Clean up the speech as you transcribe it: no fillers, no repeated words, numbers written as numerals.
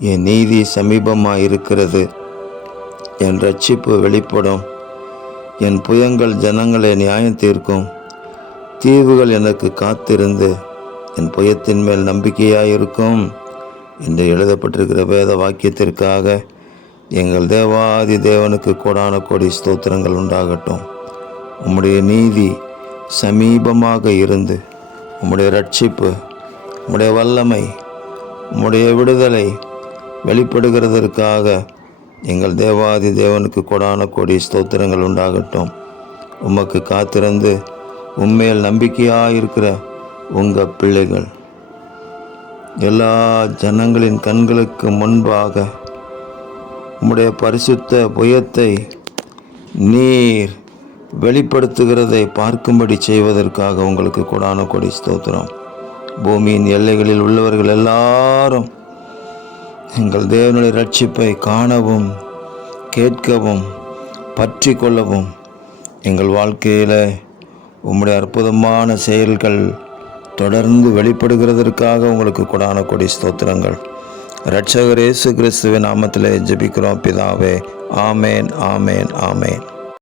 என் நீதி சமீபமாக இருக்கிறது. என் இரட்சிப்பு வெளிப்படும். என் புயங்கள் ஜனங்களை நியாயம் தீர்க்கும். தீவுகள் எனக்கு காத்திருந்து என் புயத்தின் மேல் நம்பிக்கையாயிருக்கும் என்று எழுதப்பட்டிருக்கிற வேத வாக்கியத்திற்காக எங்கள் தேவாதி தேவனுக்கு கோடான கோடி ஸ்தோத்திரங்கள் உண்டாகட்டும். உம்முடைய நீதி சமீபமாக இருந்து உம்முடைய இரட்சிப்பு, உம்முடைய வல்லமை, உம்முடைய விடுதலை வெளிப்படுகிறதற்காக எங்கள் தேவாதி தேவனுக்கு கோடான கோடி ஸ்தோத்திரங்கள் உண்டாகட்டும். உமக்கு காத்திருந்து உம்மேல் நம்பிக்கையாயிருக்கிற உங்கள் பிள்ளைகள் எல்லா ஜனங்களின் கண்களுக்கு முன்பாக உம்முடைய பரிசுத்த புயத்தை நீர் வெளிப்படுத்துகிறதை பார்க்கும்படி செய்வதற்காக உங்களுக்கு கோடான கோடி ஸ்தோத்திரம். பூமியின் எல்லைகளில் உள்ளவர்கள் எல்லாரும் எங்கள் தேவனுடைய இரட்சிப்பை காணவும் கேட்கவும் பற்றி கொள்ளவும் எங்கள் வாழ்க்கையில் உம்முடைய அற்புதமான செயல்கள் தொடர்ந்து வெளிப்படுகிறதற்காக உங்களுக்கு கோடான கோடி ஸ்தோத்திரங்கள். இரட்சகர் இயேசு கிறிஸ்துவின் நாமத்திலே ஜெபிக்கிறோம் பிதாவே. ஆமேன், ஆமேன், ஆமேன்.